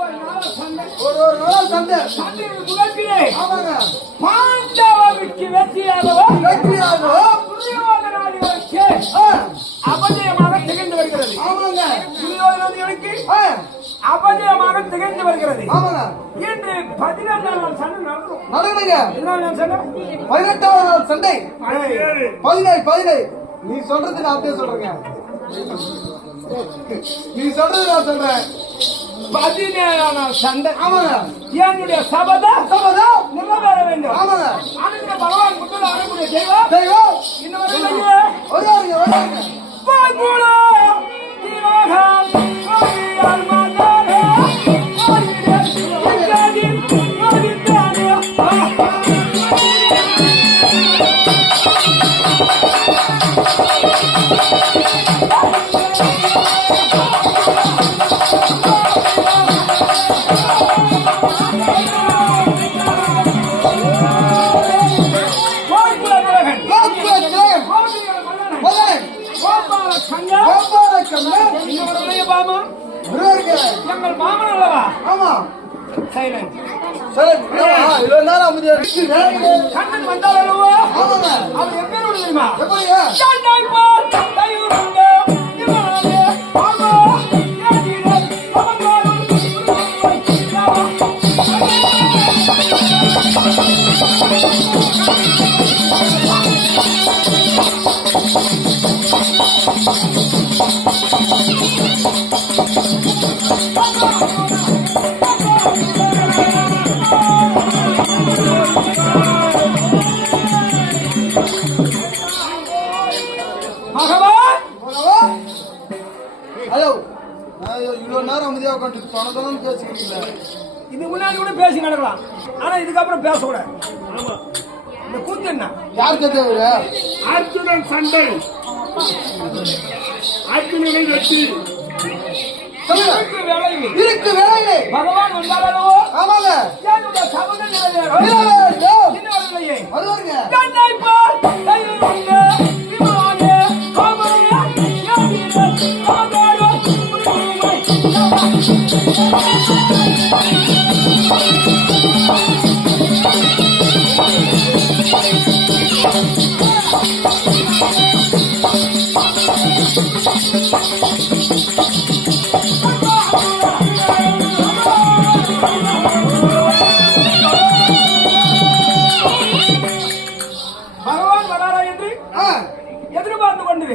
ஒரு நாள் சண்டை ஆமாங்க. பாண்டவருக்கு வெற்றியாக அபஜயமாக திகழ்ந்து வருகிறது. ஆமாங்க. துரியோதனனுக்கு அபஜயமாக திகழ்ந்து வருகிறது. ஆமாங்க. இன்று 17ஆம் நாள் சண்டை நடக்கும். நடக்குதுங்க. என்ன சண்டை? 18ஆம் நாள் சண்டை. 17 நீ சொல்றது நான் அப்படியே சொல்றேங்க. நீ சொல்றது நான் சொல்றேன். 17ஆம் நாள் சண்டை. ஆமாங்க. என்னுடைய சபதம் நிறைவேற வேண்டும். ஆமாங்க. அதுக்கு பகவான் முன்னோடு அனுப்புடைய தெய்வம் இன்னொரு வருவாருங்க. பால்பூலா திவாகம் கோயில் மாதாரே எங்கள் மாமன் அல்லவா? ஆமா. சைலண்ட் கண்ணன் வந்தால் அல்லவா? அவர் எப்பேரோடு தெரியுமா? இவ்வளவு நேரம் அமைதியா உட்காந்து பேசிக்கிறீங்களா? இது முன்னாடி கூட பேசி நடக்கலாம். ஆனா இதுக்கப்புறம் பேசக்கூடாது. இந்த கூத்து என்ன? யாருக்கு தேவை? அர்ஜுனன் சண்டை. அர்ஜுனனை வெற்றி இருக்கு வேலையிலே பகவான் வந்தாரோ? ஆமாங்க. என்னுடைய சபதம் நிறைவேறும். இன்னொருலையே வருவாங்க. தன்னை பார் தைரியங்க விமானே கோமரே யாதிரே ஆதாரோ பகவான் வராரா என்று எதிர்பார்த்து கொண்டு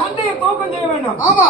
சண்டையை தூக்கம் செய்ய வேண்டும். ஆமா.